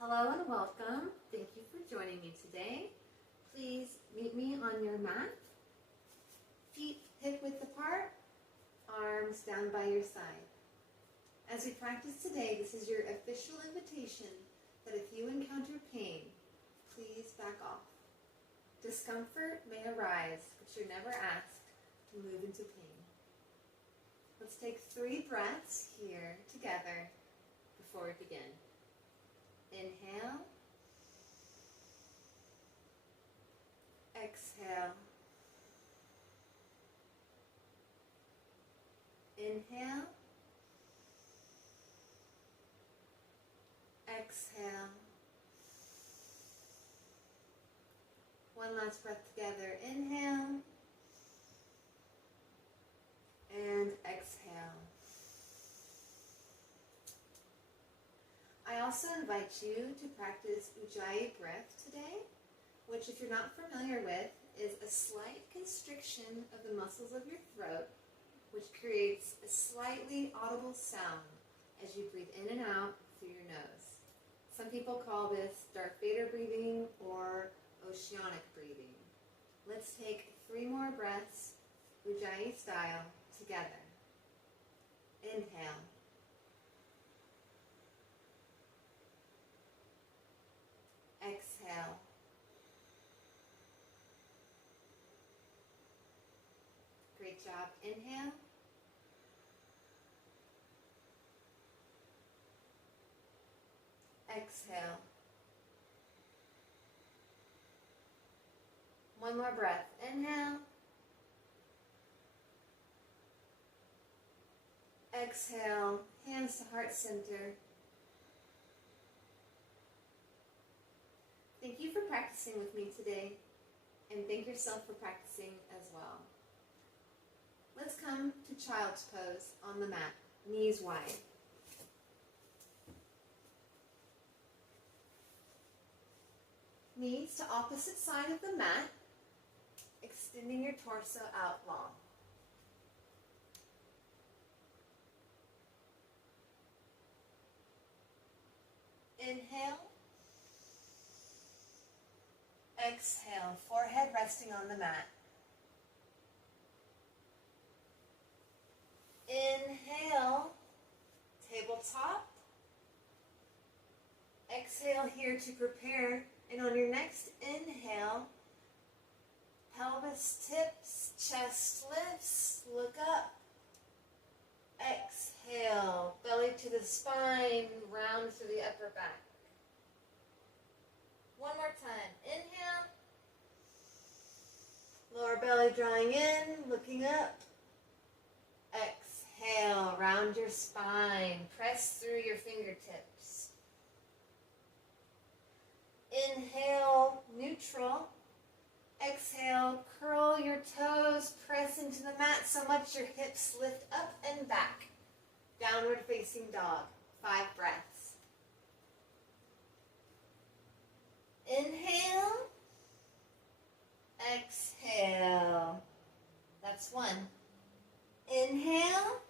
Hello and welcome. Thank you for joining me today. Please meet me on your mat. Feet hip width apart, arms down by your side. As we practice today, this is your official invitation that if you encounter pain, please back off. Discomfort may arise, but you're never asked to move into pain. Let's take 3 breaths here together before we begin. Inhale. Exhale. Inhale. Exhale. One last breath together. Inhale. And exhale. I also invite you to practice Ujjayi breath today, which, if you're not familiar with, is a slight constriction of the muscles of your throat, which creates a slightly audible sound as you breathe in and out through your nose. Some people call this Darth Vader breathing or oceanic breathing. Let's take 3 more breaths, Ujjayi style, together. Inhale. Exhale. Great job. Inhale. Exhale. One more breath. Inhale. Exhale. Hands to heart center. Thank you for practicing with me today, and thank yourself for practicing as well. Let's come to child's pose on the mat, knees wide. Knees to opposite side of the mat, extending your torso out long. Inhale. Exhale, forehead resting on the mat. Inhale, tabletop. Exhale here to prepare, and on your next inhale, pelvis tips, chest lifts, look up. Exhale, belly to the spine, round through the upper back. One more time. Inhale. Lower belly drawing in, looking up. Exhale, round your spine. Press through your fingertips. Inhale, neutral. Exhale, curl your toes, press into the mat so much your hips lift up and back. Downward facing dog. 5 breaths. Inhale, exhale. That's 1. Inhale,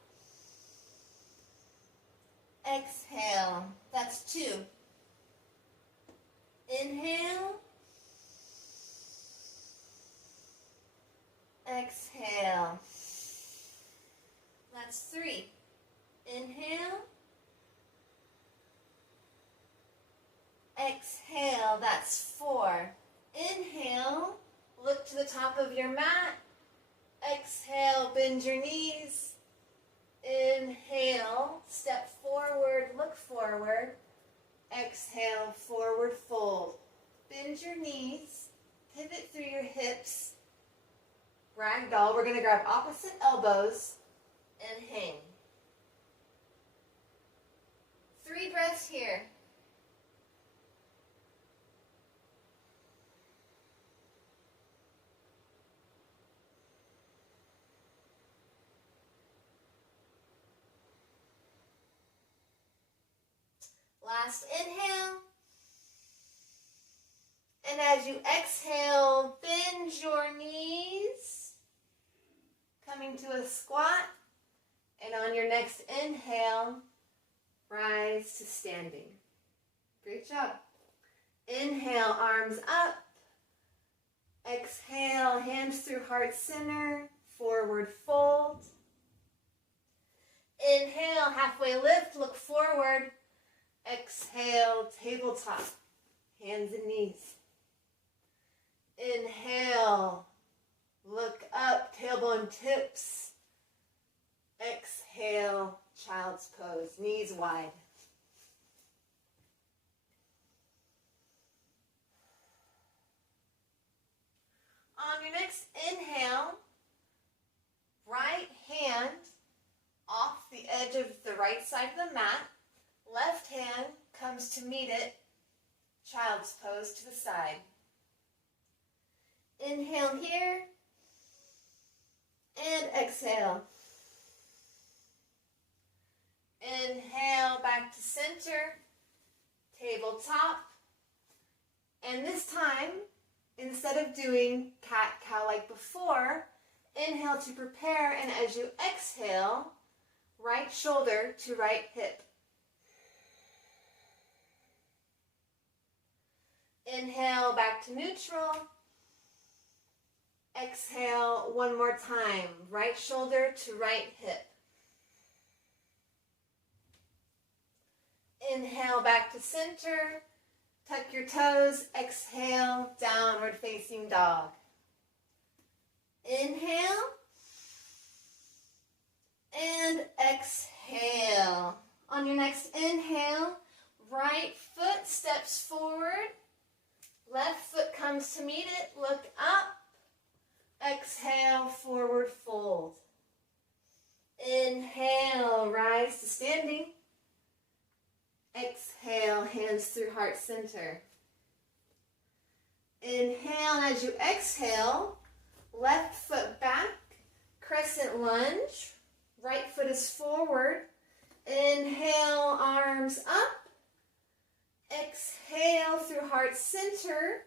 exhale. That's 2. Inhale, exhale. That's 3. Inhale, exhale, that's 4. Inhale, look to the top of your mat. Exhale, bend your knees. Inhale, step forward, look forward. Exhale, forward fold. Bend your knees, pivot through your hips. Ragdoll, we're going to grab opposite elbows and hang. 3 breaths here. Last inhale. And as you exhale, bend your knees, coming to a squat. And on your next inhale, rise to standing. Great job. Inhale, arms up. Exhale, hands through heart center, forward fold. Inhale, halfway lift, look forward. Exhale, tabletop, hands and knees. Inhale, look up, tailbone tips. Exhale, child's pose, knees wide. On your next inhale, right hand off the edge of the right side of the mat. Left hand comes to meet it, child's pose to the side. Inhale here, and exhale. Inhale, back to center, tabletop. And this time, instead of doing cat-cow like before, inhale to prepare, and as you exhale, right shoulder to right hip. Inhale, back to neutral. Exhale, one more time. Right shoulder to right hip. Inhale, back to center. Tuck your toes. Exhale, downward facing dog. Inhale. And exhale. On your next inhale, right foot steps forward. Left foot comes to meet it. Look up. Exhale, forward fold. Inhale, rise to standing. Exhale, hands through heart center. Inhale, and as you exhale, left foot back, crescent lunge. Right foot is forward. Inhale, arms up. Exhale through heart center.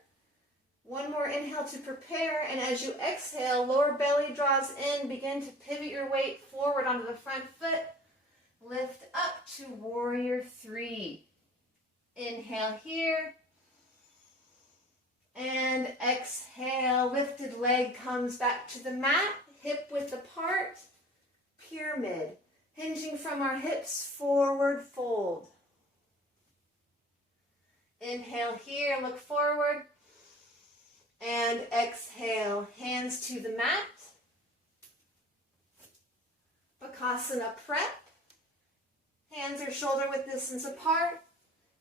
One more inhale to prepare, and as you exhale, lower belly draws in. Begin to pivot your weight forward onto the front foot. Lift up to warrior three. Inhale here. And exhale, lifted leg comes back to the mat, hip width apart, pyramid. Hinging from our hips, forward fold. Inhale here, look forward. And exhale, hands to the mat. Bakasana prep. Hands are shoulder width distance apart.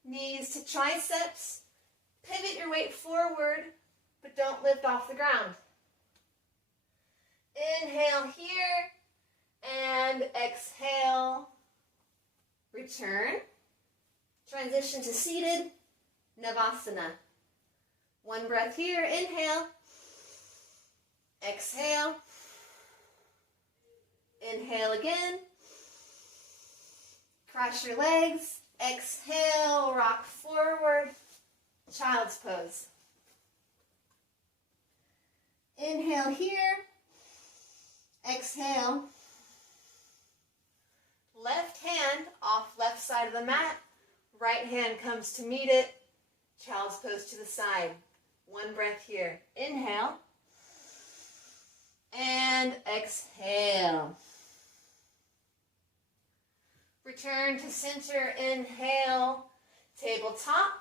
Knees to triceps. Pivot your weight forward, but don't lift off the ground. Inhale here, and exhale. Return. Transition to seated Navasana. One breath here, inhale. Exhale. Inhale again. Cross your legs. Exhale, rock forward. Child's pose. Inhale here. Exhale. Left hand off left side of the mat. Right hand comes to meet it. Child's pose to the side. One breath here. Inhale. And exhale. Return to center. Inhale. Tabletop.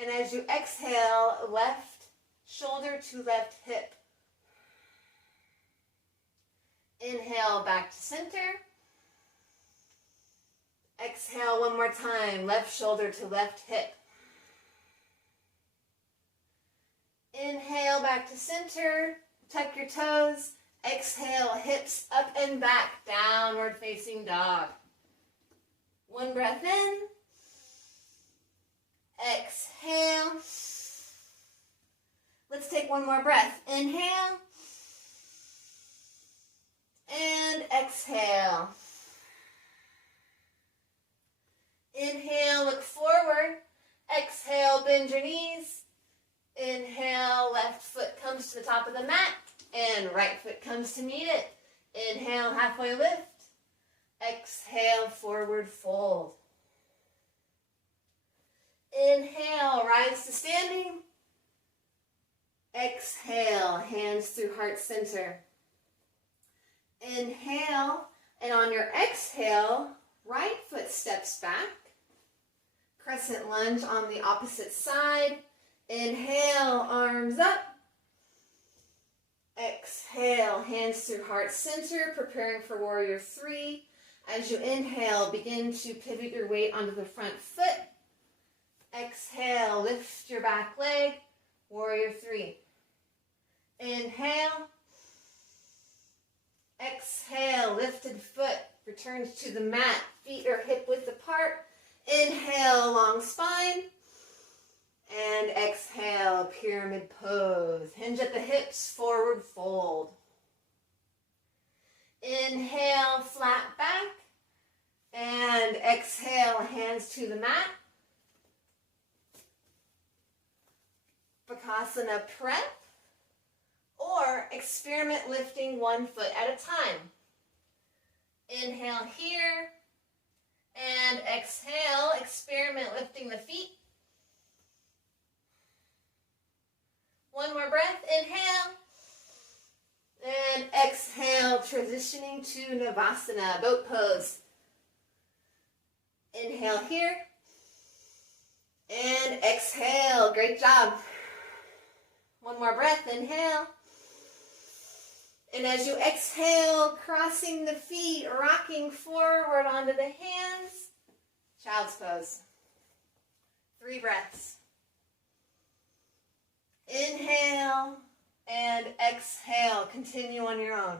And as you exhale, left shoulder to left hip. Inhale, back to center. Exhale one more time, left shoulder to left hip. Inhale, back to center. Tuck your toes. Exhale, hips up and back, downward facing dog. One breath in. Exhale. Let's take one more breath. Inhale. And exhale. Inhale, look forward. Exhale, bend your knees. Inhale, left foot comes to the top of the mat. And right foot comes to meet it. Inhale, halfway lift. Exhale, forward fold. Inhale, rise to standing. Exhale, hands through heart center. Inhale, and on your exhale, right foot steps back. Crescent lunge on the opposite side. Inhale, arms up. Exhale, hands through heart center, preparing for warrior three. As you inhale, begin to pivot your weight onto the front foot. Exhale, lift your back leg, warrior three. Inhale. Exhale, lifted foot, returns to the mat, feet are hip width apart. Inhale, long spine. And exhale, pyramid pose. Hinge at the hips, forward fold. Inhale, flat back. And exhale, hands to the mat. Bakasana prep. Or experiment lifting one foot at a time. Inhale here. And exhale, experiment lifting the feet. One more breath, inhale. And exhale, transitioning to Navasana, boat pose. Inhale here. And exhale, great job. One more breath, inhale. And as you exhale, crossing the feet, rocking forward onto the hands, child's pose. 3 breaths. Inhale and exhale. Continue on your own.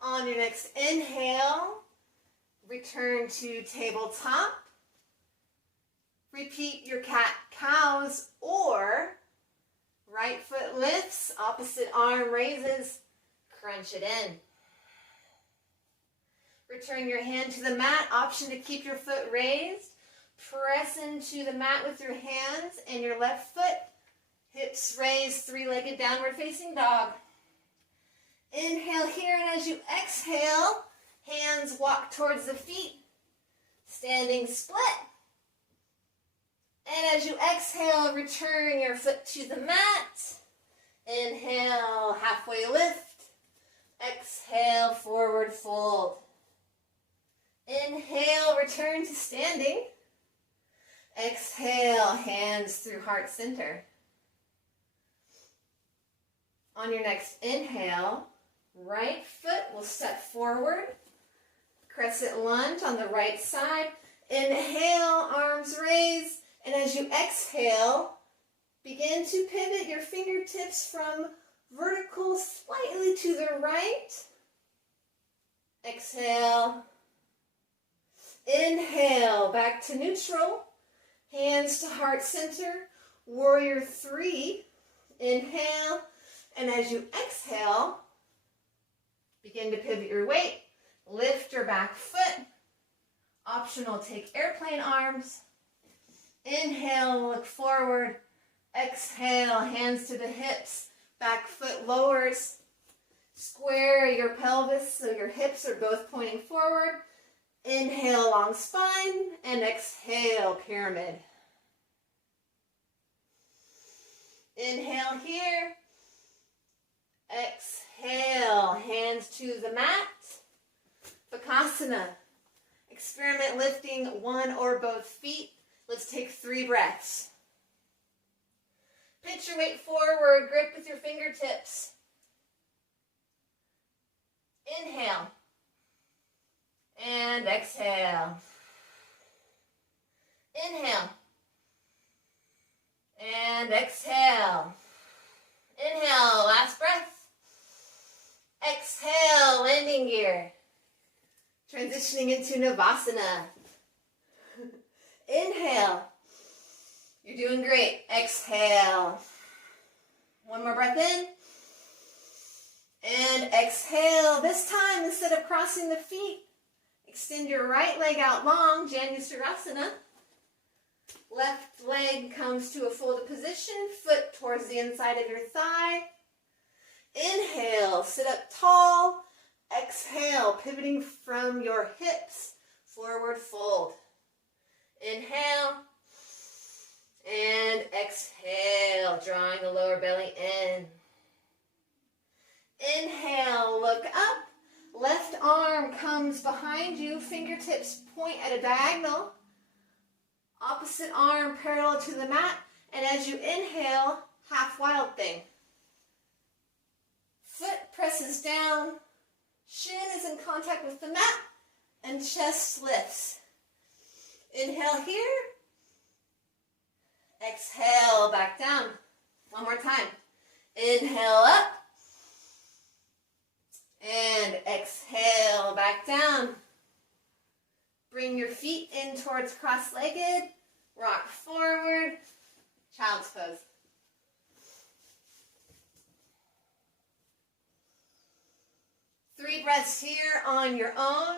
On your next inhale, return to tabletop. Repeat your cat-cows or right foot lifts, opposite arm raises, crunch it in. Return your hand to the mat, option to keep your foot raised. Press into the mat with your hands and your left foot. Hips raised, 3-legged downward facing dog. Inhale here, and as you exhale, hands walk towards the feet. Standing split. And as you exhale, return your foot to the mat. Inhale, halfway lift. Exhale, forward fold. Inhale, return to standing. Exhale, hands through heart center. On your next inhale, right foot will step forward. Crescent lunge on the right side. Inhale, arms raised. And as you exhale, begin to pivot your fingertips from vertical slightly to the right. Exhale. Inhale, back to neutral. Hands to heart center. Warrior three. Inhale. And as you exhale, begin to pivot your weight. Lift your back foot. Optional, take airplane arms. Inhale, look forward. Exhale, hands to the hips. Back foot lowers. Square your pelvis so your hips are both pointing forward. Inhale, long spine. And exhale, pyramid. Inhale here. Exhale, hands to the mat. Bakasana. Experiment lifting one or both feet. Let's take 3 breaths. Pitch your weight forward, grip with your fingertips. Inhale. And exhale. Inhale. And exhale. Inhale, last breath. Exhale, landing gear. Transitioning into Navasana. Inhale. You're doing great. Exhale. One more breath in. And exhale. This time, instead of crossing the feet, extend your right leg out long, Janushirasana. Left leg comes to a folded position, foot towards the inside of your thigh. Inhale, sit up tall. Exhale, pivoting from your hips, forward fold. Inhale, and exhale, drawing the lower belly in. Inhale, look up. Left arm comes behind you, fingertips point at a diagonal. Opposite arm parallel to the mat, and as you inhale, half wild thing. Foot presses down, shin is in contact with the mat, and chest lifts. Inhale here. Exhale, back down. One more time. Inhale up. And exhale, back down. Bring your feet in towards cross-legged. Rock forward. Child's pose. Three breaths here on your own.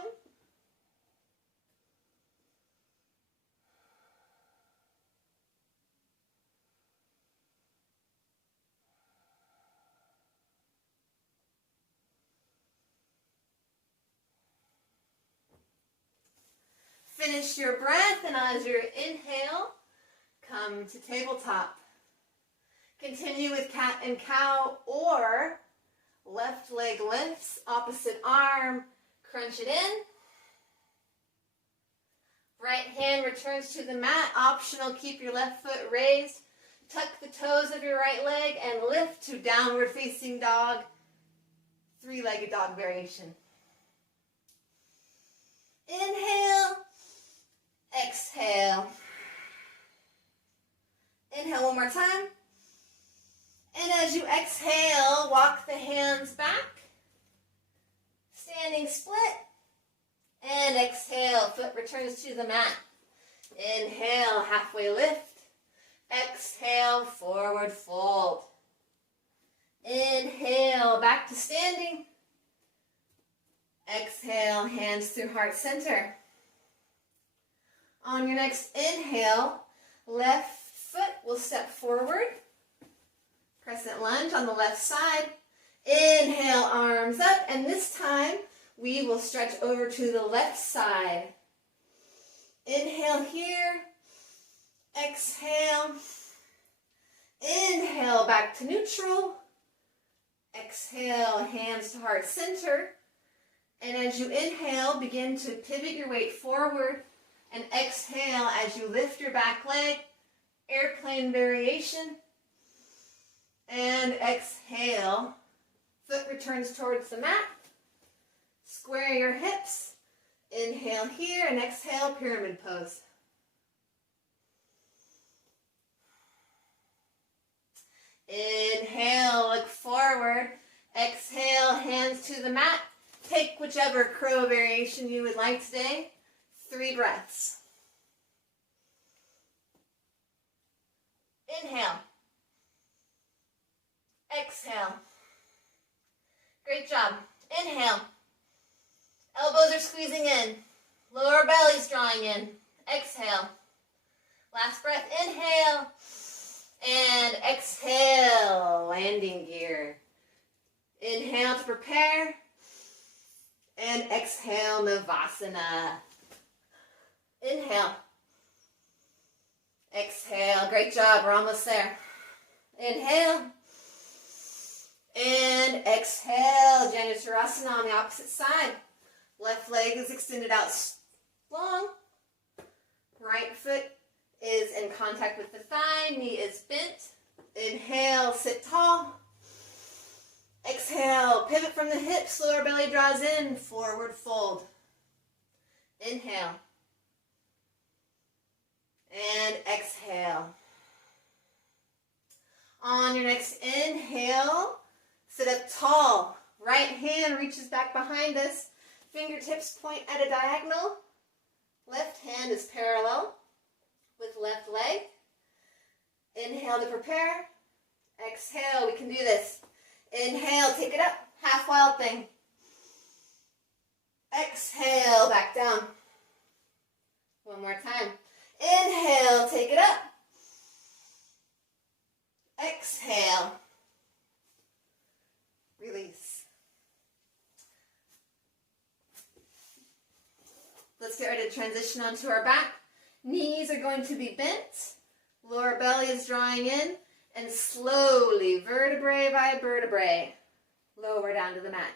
Finish your breath, and as you inhale, come to tabletop. Continue with cat and cow, or left leg lifts, opposite arm, crunch it in. Right hand returns to the mat. Optional, keep your left foot raised. Tuck the toes of your right leg and lift to downward facing dog, three-legged dog variation. Inhale. Exhale. Inhale one more time. And as you exhale, walk the hands back. Standing split. And exhale, foot returns to the mat. Inhale, halfway lift. Exhale, forward fold. Inhale, back to standing. Exhale, hands through heart center. On your next inhale, left foot will step forward. Crescent lunge on the left side. Inhale, arms up, and this time we will stretch over to the left side. Inhale here. Exhale. Inhale, back to neutral. Exhale, hands to heart center. And as you inhale, begin to pivot your weight forward. And exhale as you lift your back leg, airplane variation. And exhale, foot returns towards the mat. Square your hips. Inhale here and exhale, pyramid pose. Inhale, look forward. Exhale, hands to the mat. Take whichever crow variation you would like today. 3 breaths. Inhale. Exhale. Great job. Inhale. Elbows are squeezing in. Lower belly's drawing in. Exhale. Last breath. Inhale. And exhale. Landing gear. Inhale to prepare. And exhale, Navasana. Inhale. Exhale. Great job. We're almost there. Inhale. And exhale. Janushirasana on the opposite side. Left leg is extended out long. Right foot is in contact with the thigh. Knee is bent. Inhale. Sit tall. Exhale. Pivot from the hips. Lower belly draws in. Forward fold. Inhale. And exhale. On your next inhale, sit up tall. Right hand reaches back behind us. Fingertips point at a diagonal. Left hand is parallel with left leg. Inhale to prepare. Exhale, we can do this. Inhale, take it up. Half wild thing. Exhale, back down. One more time. Inhale, take it up. Exhale. Release. Let's get ready to transition onto our back. Knees are going to be bent. Lower belly is drawing in. And slowly, vertebrae by vertebrae, lower down to the mat.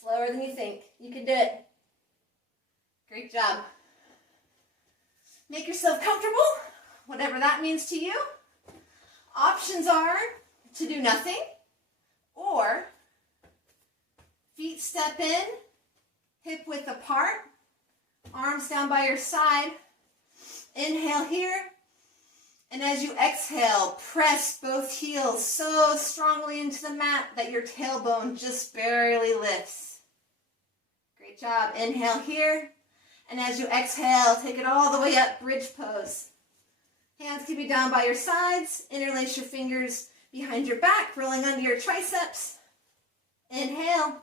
Slower than you think. You can do it. Great job. Make yourself comfortable, whatever that means to you. Options are to do nothing, or feet step in, hip width apart, arms down by your side. Inhale here, and as you exhale, press both heels so strongly into the mat that your tailbone just barely lifts. Great job. Inhale here, and as you exhale, take it all the way up, bridge pose. Hands can be down by your sides. Interlace your fingers behind your back, rolling under your triceps. Inhale.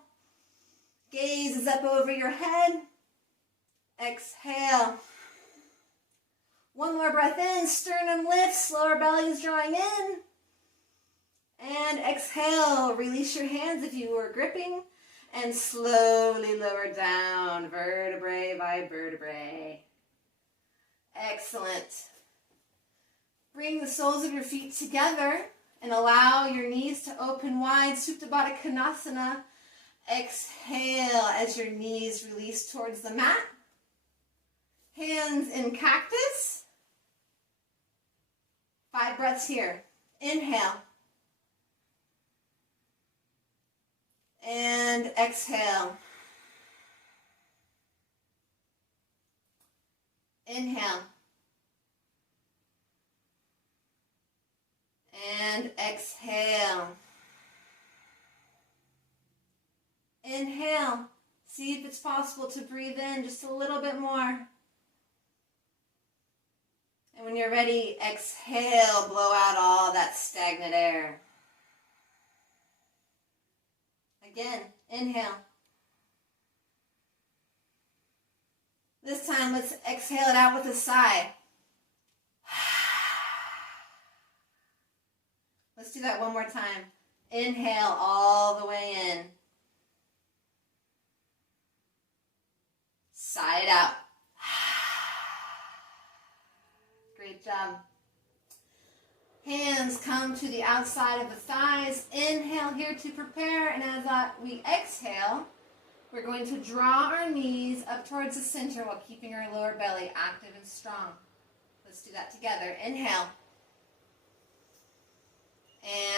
Gaze is up over your head. Exhale. One more breath in, sternum lifts, lower belly is drawing in. And exhale, release your hands if you were gripping. And slowly lower down, vertebrae by vertebrae. Excellent. Bring the soles of your feet together and allow your knees to open wide, Supta Baddha Konasana. Exhale as your knees release towards the mat. Hands in cactus. 5 breaths here. Inhale. And exhale. Inhale. And exhale. Inhale. See if it's possible to breathe in just a little bit more. And when you're ready, exhale, blow out all that stagnant air. Again, inhale. This time, let's exhale it out with a sigh. Let's do that one more time. Inhale all the way in. Sigh it out. Great job. Hands come to the outside of the thighs. Inhale here to prepare, and as we exhale, we're going to draw our knees up towards the center while keeping our lower belly active and strong. Let's do that together. Inhale.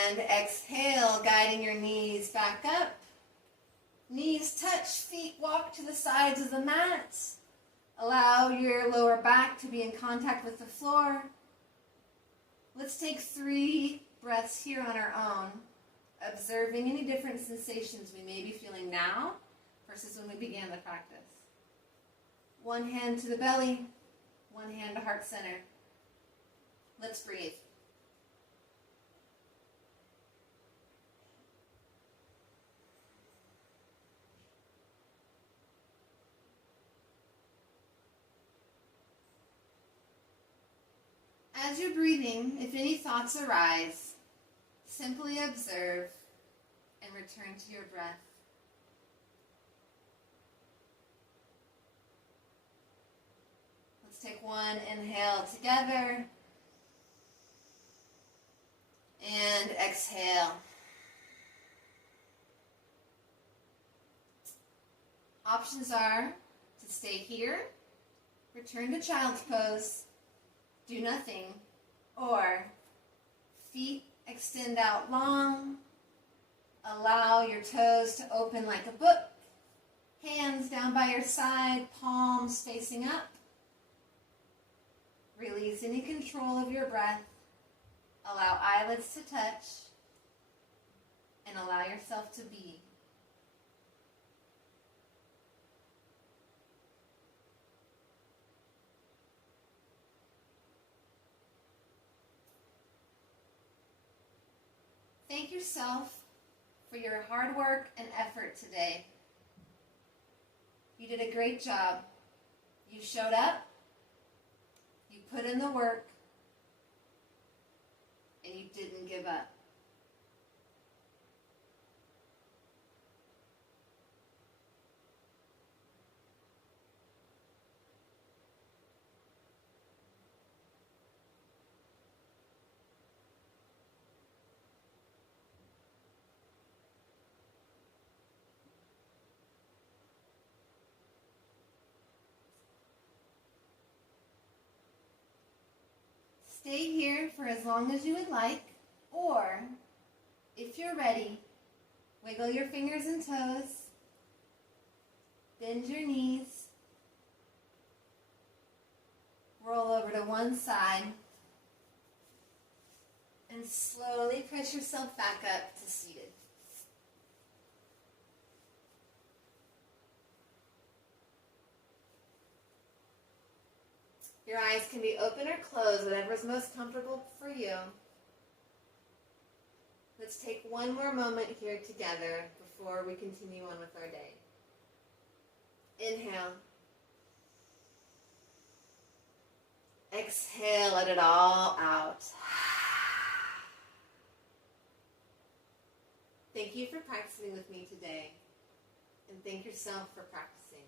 And exhale, guiding your knees back up. Knees touch, feet walk to the sides of the mat. Allow your lower back to be in contact with the floor. Let's take 3 breaths here on our own, observing any different sensations we may be feeling now versus when we began the practice. One hand to the belly, one hand to heart center. Let's breathe. As you're breathing, if any thoughts arise, simply observe and return to your breath. Let's take one inhale together and exhale. Options are to stay here, return to child's pose, do nothing, or feet extend out long, allow your toes to open like a book, hands down by your side, palms facing up. Release any control of your breath, allow eyelids to touch, and allow yourself to be. Thank yourself for your hard work and effort today. You did a great job. You showed up, You put in the work, and you didn't give up. Stay here for as long as you would like, or if you're ready, wiggle your fingers and toes, bend your knees, roll over to one side, and slowly press yourself back up to seated. Your eyes can be open or closed, whatever is most comfortable for you. Let's take one more moment here together before we continue on with our day. Inhale. Exhale, let it all out. Thank you for practicing with me today, and thank yourself for practicing.